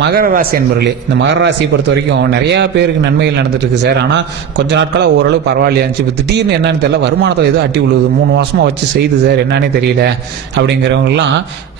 மகர ராசி என்பவர்களே, இந்த மகர ராசியை பொறுத்த வரைக்கும் நிறையா பேருக்கு நன்மைகள் நடந்துட்டு இருக்கு சார். ஆனால் கொஞ்ச நாட்களாக ஓரளவு பரவாயில்லையா இருந்துச்சு. இப்போ திடீர்னு என்னன்னு தெரியல, வருமானத்தில் ஏதோ அட்டி விழுது. 3 வருஷமாக வச்சு செய்து சார், என்னன்னே தெரியல அப்படிங்கிறவங்கலாம்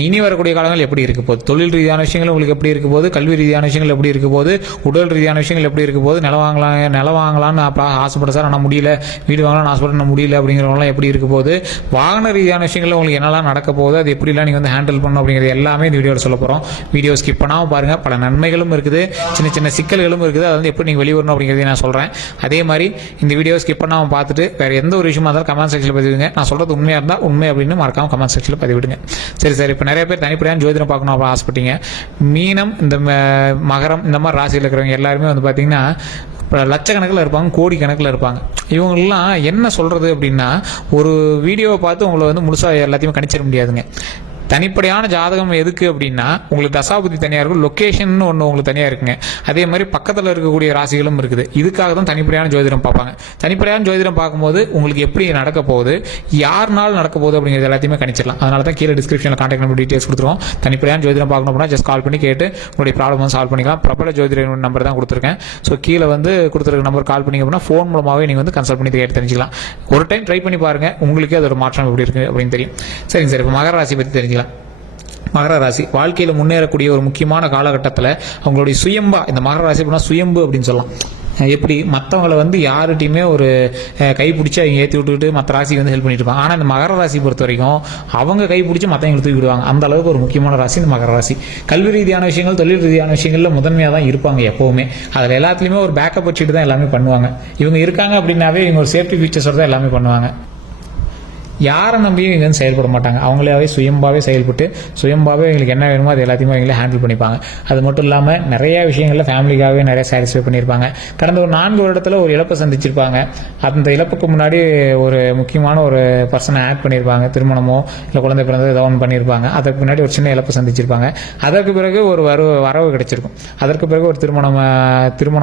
இனி வரக்கூடிய காலங்கள் எப்படி இருக்க போகுது, தொழில் ரீதியான விஷயங்கள் உங்களுக்கு எப்படி இருக்க போகுது, கல்வி ரீதியான விஷயங்கள் எப்படி இருக்க போகுது, உடல் ரீதியான விஷயங்கள் எப்படி இருக்க போகுது, நிலம் வாங்கலாம்னு ஆசைப்பட்ட சார் ஆனால் முடியல, வீடு வாங்கலாம்னு ஆசைப்பட்ட முடியல அப்படிங்கிறவங்களாம் எப்படி இருக்க போகுது, வாகன ரீதியான விஷயங்கள் உங்களுக்கு என்னெல்லாம் நடக்க போகுது, அது எப்படிலாம் நீங்கள் வந்து ஹேண்டில் பண்ணணும் அப்படிங்கிறது எல்லாமே இந்த வீடியோவில் சொல்ல போகிறோம். வீடியோ ஸ்கிப் பண்ணாமல் பாருங்கள். பல நன்மைகளும் இருக்குது, சின்ன சின்ன சிக்கல்களும் இருக்குது. அது வந்து எப்படி நீங்கள் வெளிவரணும் அப்படிங்கிறத நான் சொல்கிறேன். அதே மாதிரி இந்த வீடியோ ஸ்கிப் பண்ணாமல் பார்த்துட்டு வேறு எந்த ஒரு விஷயமா இருந்தாலும் கமெண்ட் செக்ஷனில் பதிவிடுங்க. நான் சொல்கிறது உண்மையாக இருந்தால் உண்மை அப்படின்னு மறக்காமல் கமெண்ட் செக்ஷனில் பதிவிடுங்க. சரி சார், இப்போ நிறைய பேர் தனிப்படையான ஜோதிடம் பார்க்கணும் அப்படின்னு ஆசைப்பட்டீங்க. மீனம், இந்த மகரம், இந்த மாதிரி ராசியில் இருக்கிறவங்க எல்லாருமே வந்து பார்த்தீங்கன்னா லட்சக்கணக்கில் இருப்பாங்க, கோடி கணக்கில் இருப்பாங்க. இவங்கெல்லாம் என்ன சொல்கிறது அப்படின்னா, ஒரு வீடியோவை பார்த்து உங்களை வந்து முழுசாக எல்லாத்தையுமே கணிச்சிட முடியாதுங்க. தனிப்படையான ஜாதகம் எதுக்கு அப்படின்னா, உங்களுக்கு தசாபுத்தி தனியாக இருக்கும், லொக்கேஷன் ஒன்று உங்களுக்கு தனியாக இருக்குங்க. அதே மாதிரி பக்கத்தில் இருக்கக்கூடிய ராசிகளும் இருக்குது. இதுக்காக தான் தனிப்படையான ஜோதிடம் பார்ப்பாங்க. தனிப்படையான ஜோதிடம் பார்க்கும்போது உங்களுக்கு எப்படி நடக்க போகுது, யாருனாலும் நடக்க போகுது அப்படிங்கிறது எல்லாத்தையுமே கணிச்சிடலாம். அதனால தான் கீழே டிஸ்கிரிப்ஷனில் கான்டாக்ட் நம்பர் டீட்டெயில்ஸ் கொடுத்துருவோம். தனிப்படையான ஜோதிடம் பார்க்கணும் அப்படின்னா ஜஸ்ட் கால் பண்ணி கேட்டு உங்களுடைய ப்ராப்ளம் வந்து சால்வ் பண்ணிக்கலாம். பிரபல ஜோதிட நம்பர் தான் கொடுத்துருக்கேன். ஸோ கீழே வந்து கொடுத்துருக்க நம்பர் கால் பண்ணிங்க அப்படின்னா ஃபோன் மூலமாகவே நீங்கள் வந்து கன்சல்ட் பண்ணி கேட்டு தெரிஞ்சிக்கலாம். ஒரு டைம் ட்ரை பண்ணி பாருங்கள், உங்களுக்கே அதோட மாற்றம் எப்படி இருக்குது அப்படின்னு தெரியும். சரிங்க சார், இப்போ மகர ராசி பற்றி தெரிஞ்சுக்கலாம். மகர ராசி வாழ்க்கையில் முன்னேறக்கூடிய ஒரு முக்கியமான காலகட்டத்தில் அவங்களுடைய சுயம்பா, இந்த மகர ராசி அப்படின்னா சுயம்பு அப்படின்னு சொல்லலாம். எப்படி மற்றவங்களை வந்து யார்கிட்டையுமே ஒரு கை பிடிச்சி அவங்க ஏற்றி விட்டுக்கிட்டு மற்ற ராசிக்கு வந்து ஹெல்ப் பண்ணிட்டு இருப்பாங்க. ஆனால் இந்த மகர ராசி பொறுத்த வரைக்கும் அவங்க கை பிடிச்சி மற்றவங்களை தூக்கி விடுவாங்க. அந்த அளவுக்கு ஒரு முக்கியமான ராசி இந்த மகர ராசி. கல்வி ரீதியான விஷயங்கள், தொழில் ரீதியான விஷயங்களில் முதன்மையாக தான் இருப்பாங்க எப்போவுமே. அதில் எல்லாத்துலேயுமே ஒரு பேக்கப் வச்சுட்டு தான் எல்லாமே பண்ணுவாங்க. இவங்க இருக்காங்க அப்படின்னாவே இவங்க ஒரு சேஃப்டி ஃபீச்சர்ஸோட தான் எல்லாமே பண்ணுவாங்க. யாரை நம்பியும் இங்கே வந்து செயல்பட மாட்டாங்க. அவங்களாவே சுயம்பாவே செயல்பட்டு சுயம்பாவே எங்களுக்கு என்ன வேணுமோ அது எல்லாத்தையுமே அவங்களே ஹேண்டில் பண்ணிப்பாங்க. அது மட்டும் இல்லாமல் நிறைய விஷயங்களில் ஃபேமிலிக்காகவே நிறைய சாட்டிஸ்ஃபை பண்ணியிருப்பாங்க. கடந்த ஒரு 4 வருடத்தில் ஒரு இழப்பை சந்திச்சிருப்பாங்க. அந்த இழப்புக்கு முன்னாடி ஒரு முக்கியமான ஒரு பர்சனை ஆட் பண்ணியிருப்பாங்க. திருமணமோ இல்லை குழந்தை பிறந்தது ஏதோ ஒன்று பண்ணியிருப்பாங்க. அதற்கு முன்னாடி ஒரு சின்ன இழப்பை சந்திச்சிருப்பாங்க. அதற்கு பிறகு ஒரு வரவு கிடைச்சிருக்கும். அதற்கு பிறகு ஒரு திருமணம்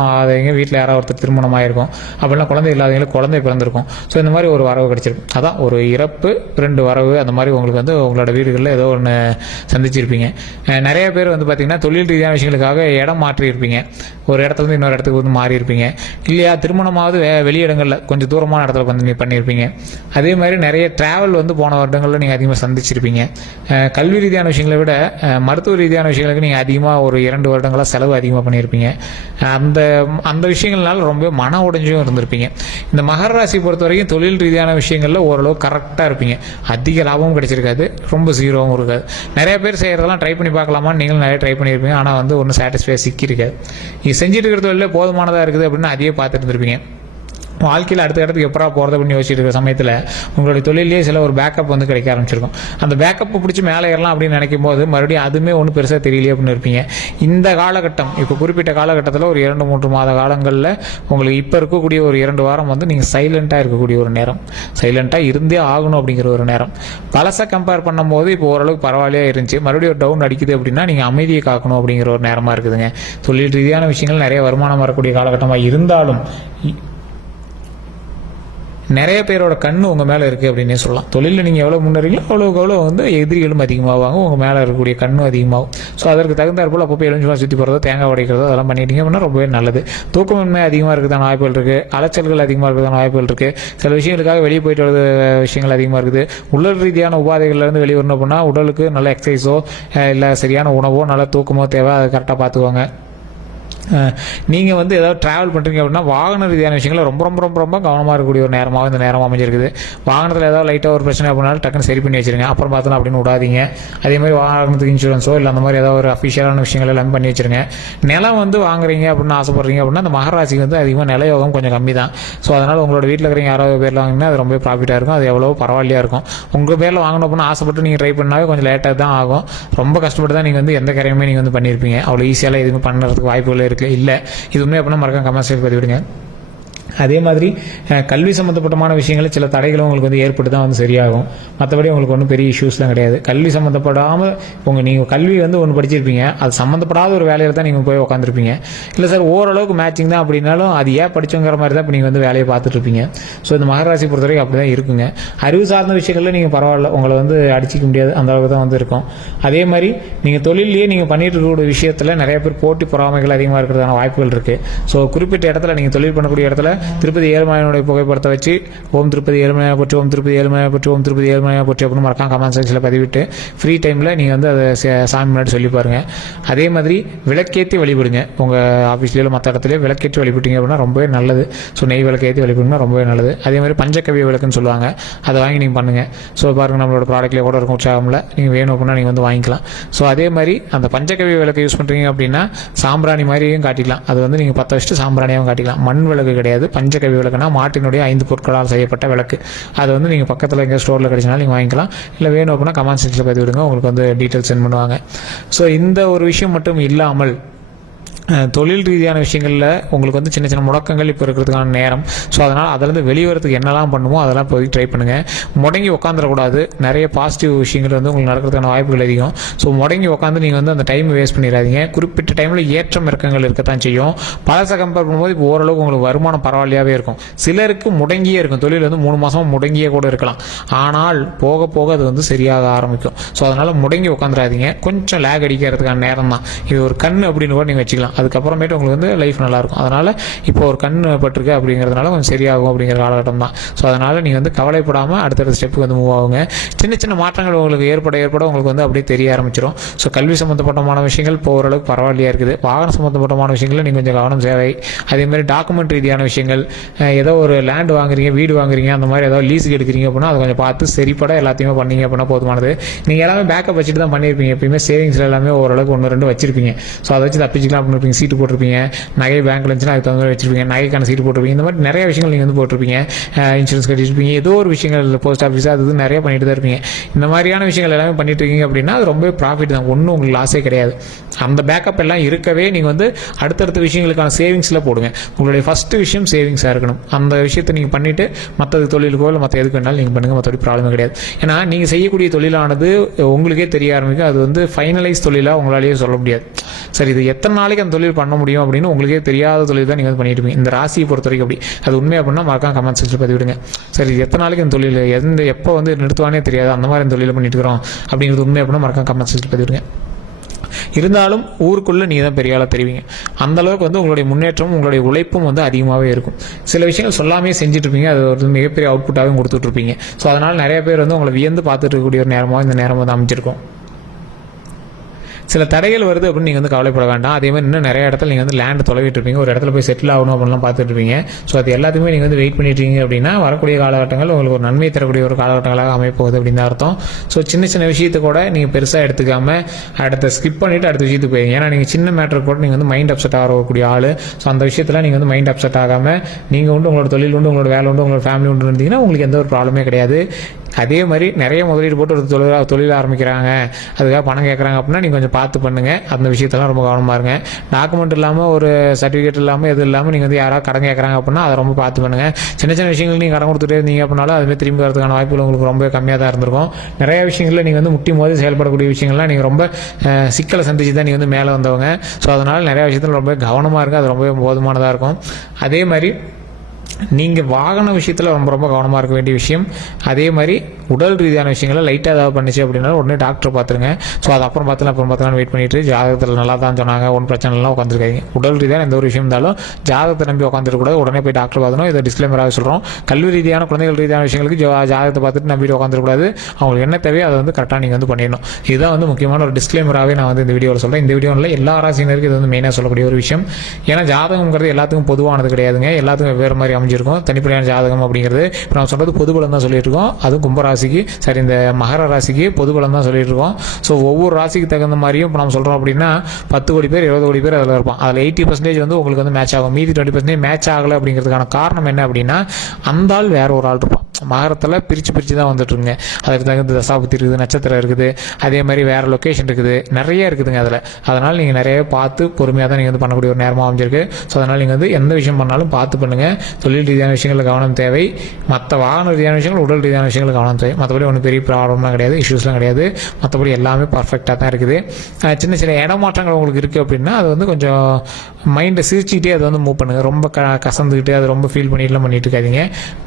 ஆகாதவங்க வீட்டில் யாராவது ஒருத்தர் திருமணம் ஆகிருக்கும். அப்படின்னா குழந்தை இல்லாதவங்களுக்கு குழந்தை பிறந்திருக்கும். ஸோ இந்த மாதிரி ஒரு வரவு கிடைச்சிருக்கும். அதான் ஒரு இறப்பு 2 வரவு, அந்த மாதிரி உங்களுக்கு வந்து உங்களோட வீடுகளில் ஏதோ ஒன்று சந்திச்சிருப்பீங்க. நிறைய பேர் வந்து பார்த்தீங்கன்னா தொழில் ரீதியான விஷயங்களுக்காக இடம் மாற்றியிருப்பீங்க. ஒரு இடத்துல இருந்து இன்னொரு இடத்துக்கு வந்து மாறி இருப்பீங்க இல்லையா. திருமணமாவது வெளியிடங்களில் கொஞ்சம் தூரமான இடத்துல வந்து பண்ணியிருப்பீங்க. அதே மாதிரி நிறைய டிராவல் வந்து போன வருடங்களில் நீங்கள் அதிகமாக சந்திச்சிருப்பீங்க. கல்வி ரீதியான விஷயங்களை விட மருத்துவ ரீதியான விஷயங்களுக்கு நீங்கள் அதிகமாக ஒரு 2 வருடங்களாக செலவு அதிகமாக பண்ணியிருப்பீங்க. அந்த விஷயங்கள்னால ரொம்ப மன உடைஞ்சும் இருந்திருப்பீங்க. இந்த மகர ராசி பொறுத்த வரைக்கும் தொழில் ரீதியான விஷயங்களில் ஓரளவு கரெக்டாக இருப்பீங்க. அதிக லாபமும் கிடைச்சிருக்காது, ரொம்ப ஜீரோவும் இருக்காது. நிறைய பேர் செய்கிறதெல்லாம் ட்ரை பண்ணி பார்க்கலாமான்னு நீங்களும் நிறைய ட்ரை பண்ணியிருப்பீங்க. ஆனால் வந்து ஒன்றும் சாட்டிஸ்ஃபை சிக்கியிருக்காது. நீங்கள் செஞ்சுட்டு இருக்கிற தொழிலே போதுமானதாக இருக்குது அப்படின்னு அதையே பார்த்துட்டு இருந்திருப்பீங்க. வாழ்க்கையில் அடுத்த இடத்துக்கு எப்படா போகிறது அப்படின்னு யோசிச்சுட்டு இருக்கிற சமயத்தில் உங்களுடைய தொழிலே சில ஒரு பேக்கப் வந்து கிடைக்க ஆரம்பிச்சிருக்கும். அந்த பேக்கப்பை பிடிச்சி மேலே ஏறலாம் அப்படின்னு நினைக்கும் போது மறுபடியும் அதுவுமே ஒன்றும் பெருசாக தெரியலையே அப்படின்னு இருப்பீங்க. இந்த காலகட்டம், இப்போ குறிப்பிட்ட காலகட்டத்தில் ஒரு 2-3 மாத காலங்களில் உங்களுக்கு இப்போ இருக்கக்கூடிய ஒரு 2 வாரம் வந்து நீங்கள் சைலண்ட்டாக இருக்கக்கூடிய ஒரு நேரம், சைலண்ட்டாக இருந்தே ஆகணும் அப்படிங்கிற ஒரு நேரம். பழசை கம்பேர் பண்ணும்போது இப்போ ஓரளவுக்கு பரவாயில்லையாக இருந்துச்சு. மறுபடியும் ஒரு டவுன் அடிக்குது அப்படின்னா நீங்கள் அமைதியை காக்கணும் அப்படிங்கிற ஒரு நேரமாக இருக்குதுங்க. தொழில் ரீதியான விஷயங்கள் நிறைய வருமானம் வரக்கூடிய காலகட்டமாக இருந்தாலும் நிறைய பேரோட கண்ணு உங்கள் மேலே இருக்குது அப்படின்னே சொல்லலாம். தொழிலில் நீங்கள் எவ்வளோ முன்னேறீங்களோ அவ்வளோ வந்து எதிரிகளும் அதிகமாகுவாங்க, உங்கள் மேலே இருக்கக்கூடிய கண்ணும் அதிகமாகும். ஸோ அதற்கு தகுந்தாற் போல் அப்பப்போ எலுமிச்சம்பழம் சுற்றி போகிறதோ தேங்காய் உடைக்கிறதோ அதெல்லாம் பண்ணிட்டீங்க அப்படின்னா ரொம்பவே நல்லது. தூக்கமின்மை அதிகமாக இருக்கிறதான வாய்ப்புகள் இருக்குது, அலைச்சல்கள் அதிகமாக இருக்கிறதான வாய்ப்புகள் இருக்குது. சில விஷயங்களுக்காக வெளியே போயிட்டு வர விஷயங்கள் அதிகமாக இருக்குது. உடல் ரீதியான உபாதைகள்லேருந்து வெளியே வரணும் அப்படின்னா உடலுக்கு நல்ல எக்ஸசைஸோ இல்லை சரியான உணவோ நல்ல தூக்கமோ தேவை, அதை கரெக்டாக பார்த்துக்குவாங்க. நீங்கள் வந்து ஏதாவது ட்ராவல் பண்ணுறீங்க அப்படின்னா வாகன ரீதியான விஷயங்கள் ரொம்ப ரொம்ப ரொம்ப ரொம்ப கவனமாக இருக்கக்கூடிய ஒரு நேரமாக இந்த நேரம் அமைஞ்சிருக்குது. வாகனத்தில் ஏதாவது லைட்டாக ஒரு பிரச்சனை அப்படின்னாலும் டக்குன்னு சரி பண்ணி வச்சுருங்க, அப்புறம் பார்த்தோம் அப்படின்னு விடாதீங்க. அதே மாதிரி வாகனத்துக்கு இன்சூரன்ஸோ இல்லை அந்த மாதிரி ஏதாவது ஒரு அஃபிஷியலான விஷயங்கள் எல்லாமே பண்ணி வச்சுருங்க. நிலம் வந்து வாங்குறீங்க அப்படின்னு ஆசைப்படுறீங்க அப்படின்னா அந்த மகராசிக்கு வந்து அதிகமாக நில யோகம் கொஞ்சம் கம்மி தான். ஸோ அதனால் உங்களோட வீட்டில் இருக்கிறவங்க யாராவது பேரில் வாங்கினா அது ரொம்ப ப்ராஃபிட்டாக இருக்கும், அது எவ்வளோ பரவாயில்லையாக இருக்கும். உங்கள் பேரில் வாங்கணும் அப்படின்னு ஆசைப்பட்டு நீங்கள் ட்ரை பண்ணாவே கொஞ்சம் லேட்டாக தான் ஆகும். ரொம்ப கஷ்டப்பட்டு தான் நீங்கள் வந்து எந்த கரையுமே நீங்கள் வந்து பண்ணியிருப்பீங்க. அவ்வளோ ஈஸியாலாம் எதுவுமே பண்ணுறதுக்கு வாய்ப்புகள் இருக்குது இல்லை. இது உண்மை அப்படின்னா மறக்காம கமெண்ட் பதிவிடுங்க. அதே மாதிரி கல்வி சம்மந்தப்பட்டமான விஷயங்கள் சில தடைகளும் உங்களுக்கு வந்து ஏற்பட்டு தான் வந்து சரியாகும். மற்றபடி உங்களுக்கு ஒன்றும் பெரிய இஷ்யூஸ்லாம் கிடையாது. கல்வி சம்மந்தப்படாமல் நீங்கள் கல்வி வந்து ஒன்று படிச்சிருப்பீங்க, அது சம்மந்தப்படாத ஒரு வேலையில் தான் நீங்கள் போய் உட்காந்துருப்பீங்க. இல்லை சார் ஓரளவுக்கு மேட்சிங் தான் அப்படின்னாலும் அது ஏன் படிச்சோங்கிற மாதிரி தான் இப்போ நீங்கள் வந்து வேலையை பார்த்துட்ருப்பீங்க. ஸோ இந்த மகர ராசி பொறுத்தவரைக்கும் அப்படி தான் இருக்குங்க. அறிவு சார்ந்த விஷயங்களில் நீங்கள் பரவாயில்ல, உங்களை வந்து அடிச்சிக்க முடியாது, அந்த அளவுக்கு தான் வந்து இருக்கும். அதே மாதிரி நீங்கள் தொழிலையே நீங்கள் பண்ணிட்டு இருக்கக்கூடிய விஷயத்தில் நிறைய பேர் போட்டி பொறாமைகள் அதிகமாக இருக்கிறதான வாய்ப்புகள் இருக்குது. ஸோ குறிப்பிட்ட இடத்துல நீங்கள் தொழில் பண்ணக்கூடிய இடத்துல திருப்பதி ஏழுமலையானுடைய புகைப்படத்தை வச்சு ஓம் திருப்பதி ஏழுமலையா போற்றி, ஓம் திருப்பதி ஏழுமலையா போற்றி, ஓம் திருப்பதி ஏழுமலையா போற்றி அப்படின்னு மறக்காம கமெண்ட் செக்ஷனில் பதிவிட்டு ஃப்ரீ டைமில் நீங்கள் வந்து அதை சாமி முன்னாடி சொல்லி பாருங்கள். அதே மாதிரி விளக்கேற்றி வழிபடுங்க. உங்கள் ஆஃபீஸ்லேயோ மற்ற இடத்துலையோ விளக்கேற்றி வழிபட்டீங்க அப்படின்னா ரொம்பவே நல்லது. ஸோ நெய் விளக்கேற்றி வழிபடுங்கன்னா ரொம்பவே நல்லது. அதே மாதிரி பஞ்சகவிய விளக்குன்னு சொல்லுவாங்க, அதை வாங்கி நீங்கள் பண்ணுங்கள். ஸோ பாருங்கள், நம்மளோட ப்ராடக்ட்லேயே கூட இருக்கும் உற்சாகமில், நீங்கள் வேணும் அப்படின்னா நீங்கள் வந்து வாங்கிக்கலாம். ஸோ அதே மாதிரி அந்த பஞ்சகவிய விளக்கை யூஸ் பண்ணுறீங்க அப்படின்னா சாம்பிராணி மாதிரியும் காட்டிக்கலாம். அது வந்து நீங்கள் 10 வச்சுட்டு சாம்பிராணியாகவும் காட்டிக்கலாம். மண் விளக்கு கிடையாது, பஞ்சகவி விளக்குனா மாட்டினுடைய 5 பொருட்களால் செய்யப்பட்ட விளக்கு. அதை வந்து நீங்கள் பக்கத்தில் எங்கே ஸ்டோரில் கிடைச்சினாலும் நீங்கள் வாங்கிக்கலாம். இல்லை வேணும் அப்படின்னா கமெண்ட் செக்ஷனில் பதிவு விடுங்க, உங்களுக்கு வந்து டீட்டெயில்ஸ் சென்ட் பண்ணுவாங்க. ஸோ இந்த ஒரு விஷயம் மட்டும் இல்லாமல் தொழில் ரீதியான விஷயங்களில் உங்களுக்கு வந்து சின்ன சின்ன முடக்கங்கள் இப்போ இருக்கிறதுக்கான நேரம். ஸோ அதனால் அதிலேருந்து வெளிவரத்துக்கு என்னெல்லாம் பண்ணுமோ அதெல்லாம் போய் ட்ரை பண்ணுங்கள். முடங்கி உட்காந்துடக்கூடாது. நிறைய பாசிட்டிவ் விஷயங்கள் வந்து உங்களுக்கு நடக்கிறதுக்கான வாய்ப்புகள் அதிகம். ஸோ முடங்கி உட்காந்து நீங்கள் வந்து அந்த டைம் வேஸ்ட் பண்ணிடாதீங்க. குறிப்பிட்ட டைமில் ஏற்றம் இறக்கங்கள் இருக்கத்தான் செய்யும். பழசை கம்பேர் பண்ணும்போது இப்போ ஓரளவுக்கு உங்களுக்கு வருமானம் பரவாயில்லையாகவே இருக்கும். சிலருக்கு முடங்கியே இருக்கும், தொழில் வந்து 3 மாதம் முடங்கியே கூட இருக்கலாம். ஆனால் போக போக அது வந்து சரியாக ஆரம்பிக்கும். ஸோ அதனால் முடங்கி உட்காந்துடாதீங்க. கொஞ்சம் லேக் அடிக்கிறதுக்கான நேரம் தான் இது. ஒரு கண் அப்படின்னு கூட நீங்கள் வச்சுக்கலாம். அதுக்கப்புறமேட்டு உங்களுக்கு வந்து லைஃப் நல்லாயிருக்கும். அதனால் இப்போ ஒரு கண் பட்டிருக்கு அப்படிங்கிறதுனால கொஞ்சம் சரியாகும் அப்படிங்கிற காலகட்டம் தான். ஸோ அதனால் நீங்கள் வந்து கவலைப்படாமல் அடுத்தடுத்த ஸ்டெப்புக்கு வந்து மூவ் ஆகுங்க. சின்ன சின்ன மாற்றங்கள் உங்களுக்கு ஏற்பட உங்களுக்கு வந்து அப்படியே தெரிய ஆரம்பிச்சிடும். ஸோ கல்வி சம்மந்தப்பட்டமான விஷயங்கள் இப்போ ஓரளவுக்கு பரவாயில்லையா இருக்குது. வாகனம் சம்மந்தப்பட்டமான விஷயங்கள் நீங்கள் கொஞ்சம் கவனம் தேவை. அதேமாதிரி டாக்குமெண்ட் ரீதியான விஷயங்கள், ஏதோ ஒரு லேண்ட் வாங்குறீங்க, வீடு வாங்குறீங்க, அந்த மாதிரி ஏதோ லீஸுக்கு எடுக்கிறீங்க அப்படின்னா அதை கொஞ்சம் பார்த்து சரிப்பட எல்லாத்தையுமே பண்ணீங்க அப்படின்னா போதுமானது. நீங்கள் எல்லாமே பேக்கப் வச்சுட்டு தான் பண்ணியிருப்பீங்க. எப்பயுமே சேவிங்ஸில் எல்லாமே ஓரளவுக்கு 1-2 வச்சிருப்பீங்க. ஸோ அதை வச்சு தப்பிச்சிக்கலாம் அப்படின்னு சீட்டு போட்டிருப்பீங்க. நகை பேங்க்ல இருந்துச்சுன்னா அதுக்கு தகுந்த மாதிரி வச்சிருப்பீங்க. நகைக்கான சீட்டு போட்டிருப்பீங்க. இந்த மாதிரி நிறைய விஷயங்கள் நீங்கள் வந்து போட்டிருப்பீங்க. இன்சூரன்ஸ் கட்டிருப்பீங்க. ஏதோ ஒரு விஷயங்கள் போஸ்ட் ஆஃபீஸ் அது நிறைய பண்ணிட்டு தான் இருப்பீங்க. இந்த மாதிரியான விஷயங்கள் எல்லாமே பண்ணிட்டு இருக்கீங்க அப்படின்னா அது ரொம்ப ப்ராஃபிட் தான். ஒன்றும் உங்களுக்கு லாஸே கிடையாது. அந்த பேக்கப் எல்லாம் இருக்கவே நீங்கள் வந்து அடுத்தடுத்த விஷயங்களுக்கான சேவிங்ஸில் போடுங்க. உங்களுடைய ஃபர்ஸ்ட் விஷயம் சேவிங்ஸாக இருக்கணும். அந்த விஷயத்தை நீங்கள் பண்ணிவிட்டு மற்றது தொழிலுக்கோ இல்லை மற்ற எதுக்கு வேணாலும் நீங்கள் பண்ணுங்கள். மற்றபடி ப்ராப்ளமே கிடையாது. ஏன்னா நீங்கள் செய்யக்கூடிய தொழிலானது உங்களுக்கே தெரிய ஆரம்பிக்கும். அது வந்து ஃபைனலைஸ் தொழிலாக உங்களாலேயே சொல்ல முடியாது. சரி, இது எத்தனை நாளைக்கு அந்த தொழில் பண்ண முடியும் அப்படின்னு உங்களுக்கே தெரியாத தொழில் தான் நீங்கள் வந்து பண்ணிட்டு இருப்பீங்க. இந்த ராசியை பொறுத்த வரைக்கும் அப்படி. அது உண்மை அப்படின்னா மறக்காம கமெண்ட் செக்ஷனில் பதிவிடுங்க. சரி, எத்தனை நாளைக்கு இந்த தொழில் எப்போ வந்து நிறுத்துவானே தெரியாது, அந்த மாதிரி இந்த தொழில் பண்ணிட்டு இருக்கிறோம் அப்படிங்கிறது உண்மை அப்படின்னா மறக்காம கமெண்ட் செக்ஷனில் பதிவிடுங்க. இருந்தாலும் ஊருக்குள்ளே நீங்கள் தான் பெரிய ஆளாக தெரிவிங்க. அந்தளவுக்கு வந்து உங்களுடைய முன்னேற்றமும் உங்களுடைய உழைப்பும் வந்து அதிகமாகவே இருக்கும். சில விஷயங்கள் சொல்லாமே செஞ்சுட்டு இருப்பீங்க, அது ஒரு மிகப்பெரிய அவுட்புட்டாகவும் கொடுத்துட்ருப்பீங்க. ஸோ அதனால் நிறைய பேர் வந்து உங்களை வியந்து பார்த்துட்டு இருக்கக்கூடிய ஒரு நேரமாக இந்த நேரம் வந்து அமைச்சிருக்கும். சில தடைகள் வருது அப்படின்னு நீங்கள் வந்து கவலைப்பட வேண்டாம். அதே மாதிரி இன்னும் நிறைய இடத்துல நீங்கள் வந்து லேண்ட் தொலைவிட்டு இருப்பீங்க, ஒரு இடத்துல போய் செட்டில் ஆகணும் அப்படின்லாம் பார்த்துட்டு இருப்பீங்க. ஸோ அது எல்லாத்தையுமே நீங்கள் வந்து வெயிட் பண்ணிட்டு இருக்கீங்க அப்படின்னா வரக்கூடிய காலகட்டங்கள் உங்களுக்கு ஒரு நன்மை தரக்கூடிய ஒரு காலகட்டங்களாக அமைப்போகுது அப்படின்னு தான் அர்த்தம். ஸோ சின்ன சின்ன விஷயத்தை கூட நீங்கள் பெருசாக எடுத்துக்காம அடுத்த ஸ்கிப் பண்ணிவிட்டு அடுத்த விஷயத்துக்கு போயிருங்க. ஏன்னா நீங்கள் சின்ன மேட்டருக்கு கூட நீங்கள் வந்து மைண்ட் அப்செட் ஆகக்கூடிய ஆள். ஸோ அந்த விஷயத்தில் நீங்கள் வந்து மைண்ட் அப்செட் ஆகாமல் நீங்கள் உண்டு, உங்களோட தொழில் உண்டு, உங்களோட வேலை உண்டு, உங்களோட ஃபேமிலி உண்டு இருந்தீங்கன்னா உங்களுக்கு எந்த ஒரு ப்ராப்ளமே கிடையாது. அதே மாதிரி நிறைய முதலீடு போட்டு ஒரு தொழில் ஆரம்பிக்கிறாங்க, அதுக்காக பணம் கேட்குறாங்க அப்படின்னா நீங்கள் கொஞ்சம் பார்த்து பண்ணுங்கள். அந்த விஷயத்தெல்லாம் ரொம்ப கவனமாக இருங்க. டாக்குமெண்ட் இல்லாமல் ஒரு சர்டிஃபிகேட் இல்லாமல் எது இல்லாமல் நீங்கள் வந்து யாராவது கடன் கேட்குறாங்க அப்படின்னா அதை ரொம்ப பார்த்து பண்ணுங்கள். சின்ன சின்ன விஷயங்கள் நீங்கள் கடன் கொடுத்துட்டே இருந்தீங்க அப்படின்னாலும் அதுமாதிரி திரும்பி வரதுக்கான வாய்ப்புகள் உங்களுக்கு ரொம்ப கம்மியாக தான் இருந்திருக்கும். நிறைய விஷயங்களில் நீங்கள் வந்து முட்டி மோதி செயல்படக்கூடிய விஷயங்கள்லாம் நீங்கள் ரொம்ப சிக்கலை சந்திச்சு தான் நீங்கள் வந்து மேலே வந்தவங்க. ஸோ அதனால் நிறைய விஷயத்தில் ரொம்ப கவனமாக இருக்குது. அது ரொம்ப போதுமானதாக இருக்கும். அதே மாதிரி நீங்கள் வாகன விஷயத்தில் ரொம்ப ரொம்ப கவனமாக இருக்க வேண்டிய விஷயம். அதே மாதிரி உடல் ரீதியான விஷயங்களை லைட்டாக ஏதாவது பண்ணிச்சு அப்படின்னா உடனே டாக்டர் பார்த்துருங்க. ஸோ அது அப்புறம் பார்த்துலாம் வெயிட் பண்ணிட்டு ஜாதகத்தில் நல்லா தான் சொன்னாங்க, ஒன்றும் பிரச்சனைலாம் உட்காந்துருக்காங்க. உடல் ரீதியான எந்த ஒரு விஷயம் இருந்தாலும் ஜாதகத்தை நம்பி உட்காந்துருக்கூடாது, உடனே போய் டாக்டர் பார்க்கணும். இதை டிஸ்க்ளைமராக சொல்கிறோம். கல்வி ரீதியான குழந்தைகள் ரீதியான விஷயங்களுக்கு ஜாதகத்தை பார்த்துட்டு நம்பிட்டு உட்காந்துருக்கூடாது. அவங்களுக்கு என்ன தேவையோ அதை வந்து கரெக்டாக நீங்கள் வந்து பண்ணிடணும். இதுதான் வந்து முக்கியமான ஒரு டிஸ்க்ளைமராகவே நான் வந்து இந்த வீடியோவில் சொல்கிறேன். இந்த வீடியோவில் எல்லா ராசினருக்கு இது வந்து மெயினாக சொல்லக்கூடிய ஒரு விஷயம். ஏன்னா ஜாதகங்கிறது எல்லாத்துக்கும் பொதுவானது கிடையாதுங்க. எல்லாத்துக்கும் வேறு மாதிரி அமைஞ்சிருக்கும். தனிப்படையான ஜாதகம் அப்படிங்கிறது இப்போ நம்ம சொல்கிறது பொதுபலம் தான் சொல்லிட்டு இருக்கோம். அதுவும் கும்பராசிக்கு, சரி இந்த மகர ராசிக்கு பொதுபலம் தான் சொல்லிட்டு இருக்கோம். ஸோ ஒவ்வொரு ராசிக்கு தகுந்த மாதிரியும் இப்போ நம்ம சொல்கிறோம் அப்படின்னா 10 கோடி பேர் 20 கோடி பேர் அதில் இருப்பான். அதில் 80% வந்து உங்களுக்கு வந்து மேட்ச் ஆகும். மீதி 20% மேட்ச் ஆகலை. அப்படிங்கிறதுக்கான காரணம் என்ன அப்படின்னா அந்த ஆள் வேற ஒரு ஆள் இருப்பான். மகரத்தில் பிரித்து தான் வந்துட்டுருங்க. அதுக்கு தகுந்த தசாபுத்தி இருக்குது, நட்சத்திரம் இருக்குது, அதே மாதிரி வேறு லொக்கேஷன் இருக்குது, நிறைய இருக்குதுங்க அதில். அதனால் நீங்கள் நிறைய பார்த்து பொறுமையாக தான் நீங்கள் வந்து பண்ணக்கூடிய ஒரு நேரமாக அமைஞ்சிருக்கு. ஸோ அதனால் நீங்கள் வந்து எந்த விஷயம் பண்ணாலும் பார்த்து பண்ணுங்கள். ஸோ தொழில் ரீதியான விஷயங்களில் கவனம் தேவை. மற்ற வாகன ரீதியான விஷயங்கள், உடல் ரீதியான விஷயங்கள் கவனம் தேவை. மற்றபடி ஒன்றும் பெரிய ப்ராப்ளம்லாம் கிடையாது, இஷ்யூஸ்லாம் கிடையாது. மற்றபடி எல்லாமே பர்ஃபெக்டாக தான் இருக்குது. சின்ன சின்ன இடமாற்றங்கள் உங்களுக்கு இருக்குது அப்படின்னா அது வந்து கொஞ்சம் மைண்டை சிரிச்சுக்கிட்டே அதை வந்து மூவ் பண்ணுங்கள். ரொம்ப கசந்துக்கிட்டு அது ரொம்ப ஃபீல் பண்ணிட்டுலாம் பண்ணிட்டு இருக்காதீங்க.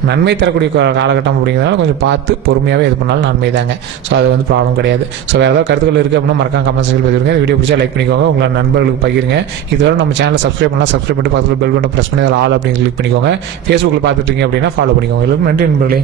நன்மை தரக்கூடிய காலகட்டம் அப்படிங்கிறதுனால கொஞ்சம் பார்த்து பொறுமையாகவே இது பண்ணாலும் நன்மை தாங்க. ஸோ அது வந்து ப்ராப்ளம் கிடையாது. ஸோ வேறு ஏதாவது கருத்துக்கள் இருக்குது அப்படின்னா மறக்காம கமெண்ட் செக்ஷனில் பதிவிடுங்க. வீடியோ பிடிச்சா லைக் பண்ணிக்கோங்க, உங்களோட நண்பர்களுக்கு பகிருங்க. இதுவரை நம்ம சேனலை சப்ஸ்கிரைப் பண்ணலாம், சப்ஸ்கிரைப் பண்ணிட்டு பக்கத்தில் பெல் பட்டன் ப்ரெஸ் பண்ணி அதில் ஆல் அப்படின்னு கிளிக் பண்ணிக்கோங்க. ஃபேஸ்புக்கில் பார்த்துட்டீங்க அப்படின்னா ஃபாலோ பண்ணிக்கோங்க. எல்லாருக்கும் நன்றி நண்பர்களே.